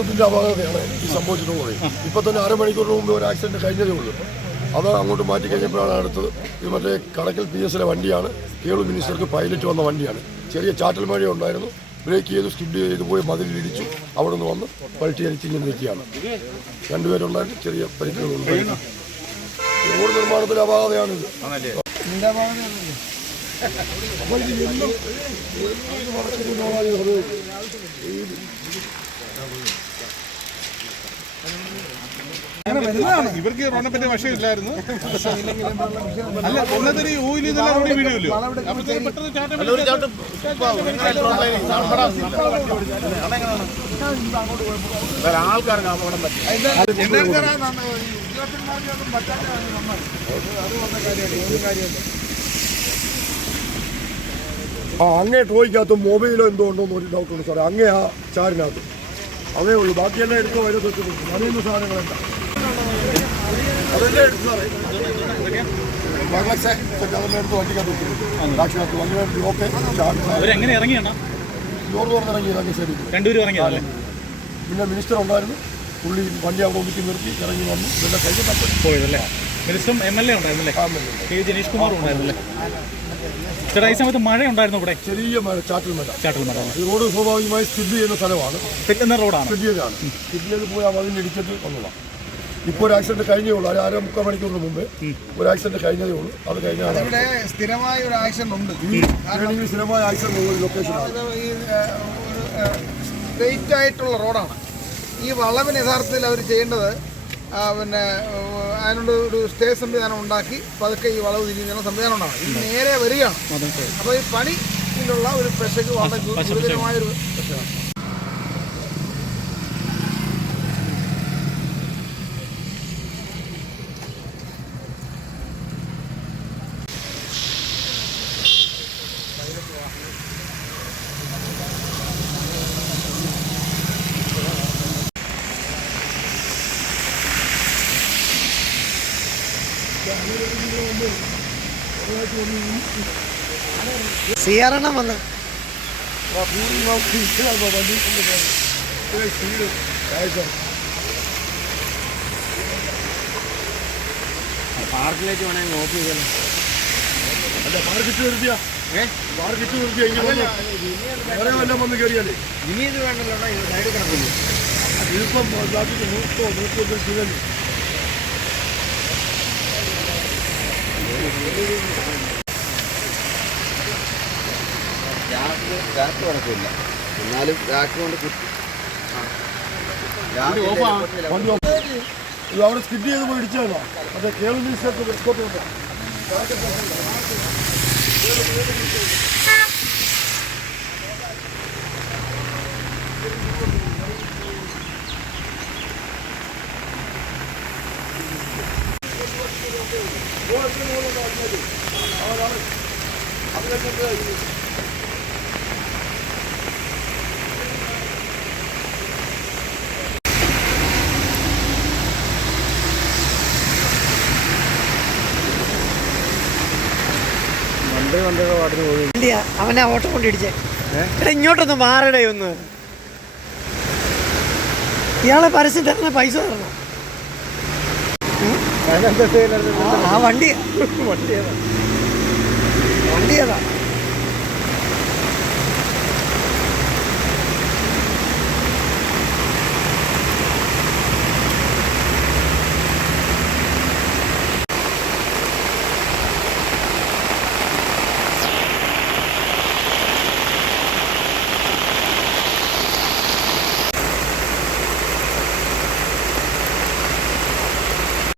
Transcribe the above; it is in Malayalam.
അപകടതയാണ് ഈ സംഭവിച്ചിട്ടുള്ളത്. ഇപ്പൊ തന്നെ അരമണിക്കൂറിന് മുമ്പ് ഒരു ആക്സിഡന്റ് കഴിഞ്ഞതേ ഉള്ളൂ. അത് അങ്ങോട്ട് മാറ്റി കഴിഞ്ഞപ്പോഴാണ് അടുത്തത്. ഇത് മറ്റേ കടക്കൽ PS വണ്ടിയാണ്. കേളു മിനിസ്റ്റർക്ക് പൈലറ്റ് വന്ന വണ്ടിയാണ്. ചെറിയ ചാറ്റൽ മഴ ഉണ്ടായിരുന്നു. ബ്രേക്ക് ചെയ്ത് സ്കിഡ് ചെയ്ത് പോയി മതിലിടിച്ചു. അവിടെ നിന്ന് വന്ന് പൾട്ടി അടിച്ച് ഇങ്ങനെ നിൽക്കുകയാണ്. രണ്ടുപേരുണ്ടായിരുന്നു. ചെറിയ പരിക്കുകളുണ്ടായിരുന്നു. റോഡ് നിർമ്മാണത്തിലെ അപാകതയാണിത്. അപ്പോൾ ഇത് എന്നും ഇവർക്ക് റോഡിനെ പറ്റിയ വശമില്ലായിരുന്നു. അല്ല ഒന്നതൊരു ഊരിൽ വീഴുമല്ലോ. ആൾക്കാർക്ക് അപകടം അങ്ങേ ട്രോയ്ക്കകത്ത് മൊബൈലോ എന്തോ ഉണ്ടോ എന്ന് ഒരു ഡൗട്ടുണ്ട് സാറേ. അങ്ങേ ആ ചാരിനകത്ത് അതേ ഉള്ളൂ. ബാക്കിയെല്ലാം എടുത്ത് വൈദ്യുതി അറിയുന്ന സാധനങ്ങളെന്താ അതെല്ലാം എടുത്ത് സാറേ. അതെല്ലാം എടുത്ത് വണ്ടിക്കകത്ത് അവരെങ്ങനെ ഇറങ്ങിയാണ് ഡോർ തുറന്നിറങ്ങി. ഇതൊക്കെ ശരി. പിന്നെ മിനിസ്റ്റർ ഉണ്ടായിരുന്നു. പുള്ളി വണ്ടി അവിടെ ഒതുക്കി നിർത്തി ഇറങ്ങി വന്നു. ഇതെല്ലാം കൈ പോയതല്ലേ. മിനിസ്റ്ററും MLA ഉണ്ടായിരുന്നല്ലേ. ജനീഷ് കുമാറും ഉണ്ടായിരുന്നല്ലേ. ചേട്ടാ ഈ സമയത്ത് മഴ ഉണ്ടായിരുന്നു ഇവിടെ. ചെറിയ മഴ, ചാറ്റൽ മഴ. ഈ റോഡ് സ്വാഭാവികമായി സ്കിഡ് ചെയ്യുന്ന സ്ഥലമാണ്. റോഡാണ്. സ്കിഡ് ചെയ്ത് പോയി ആ മതിലിൽ ഇടിച്ചിട്ട് വന്നതാണ്. ഇപ്പോൾ ഒരു ആക്സിഡന്റ് കഴിഞ്ഞേ ഉള്ളൂ. ഒരു 3/4 മണിക്കൂറിന് മുമ്പ് ഒരു ആക്സിഡന്റ് കഴിഞ്ഞതേ ഉള്ളൂ. അത് കഴിഞ്ഞാൽ സ്ഥിരമായ ഒരു ആക്സിഡന്റ് ഉണ്ട്. സ്ഥിരമായ ആക്സിഡന്റ് ഉള്ള ലൊക്കേഷനാണ്. സ്ട്രെയിറ്റ് ആയിട്ടുള്ള റോഡാണ്. ഈ വളവിന് യഥാർത്ഥത്തിൽ അവർ ചെയ്യേണ്ടത് പിന്നെ അതിനുള്ള ഒരു സ്റ്റേ സംവിധാനം ഉണ്ടാക്കി പതുക്കെ ഈ വളവ് തിരിഞ്ഞുള്ള സംവിധാനം ഉണ്ടാകും. ഇത് നേരെ വരികയാണ്. അപ്പോൾ ഈ പണിയിലുള്ള ഒരു പെശക് വളരെ ഗുരുതരമായൊരു പെശകാണ്. സ്വീകരണം വന്ന് പാർക്കിലേക്ക് വേണമെങ്കിൽ നോക്കി അല്ല മാർക്കറ്റ് നിർത്തിയാ വല്ലതും വന്ന് കയറിയാലേ ഇനി ഇത് വേണ്ടല്ലോ. സൈഡ് കിടക്കില്ല. ഇതിപ്പം നോക്കിയൊക്കെ ചെയ്യല്ലേ. രാക്ക് കുഴപ്പമില്ല. എന്നാലും രാക്ക് കൊണ്ട് അവിടെ സ്കിഡ് ചെയ്ത് പോയി ഇടിച്ചാണോ? മറ്റേ കേരള മിനിസ്റ്റർക്ക് എസ്കോർട്ട് ഉണ്ട്. അവനെ ഓട്ടം കൊണ്ടിടിച്ചേ. എടാ ഇങ്ങോട്ടൊന്ന് മാറടേ ഒന്ന്. ഇയാളെ പരസ്യം തരുന്ന പൈസ തരണം. ആ വണ്ടി ഏതാ?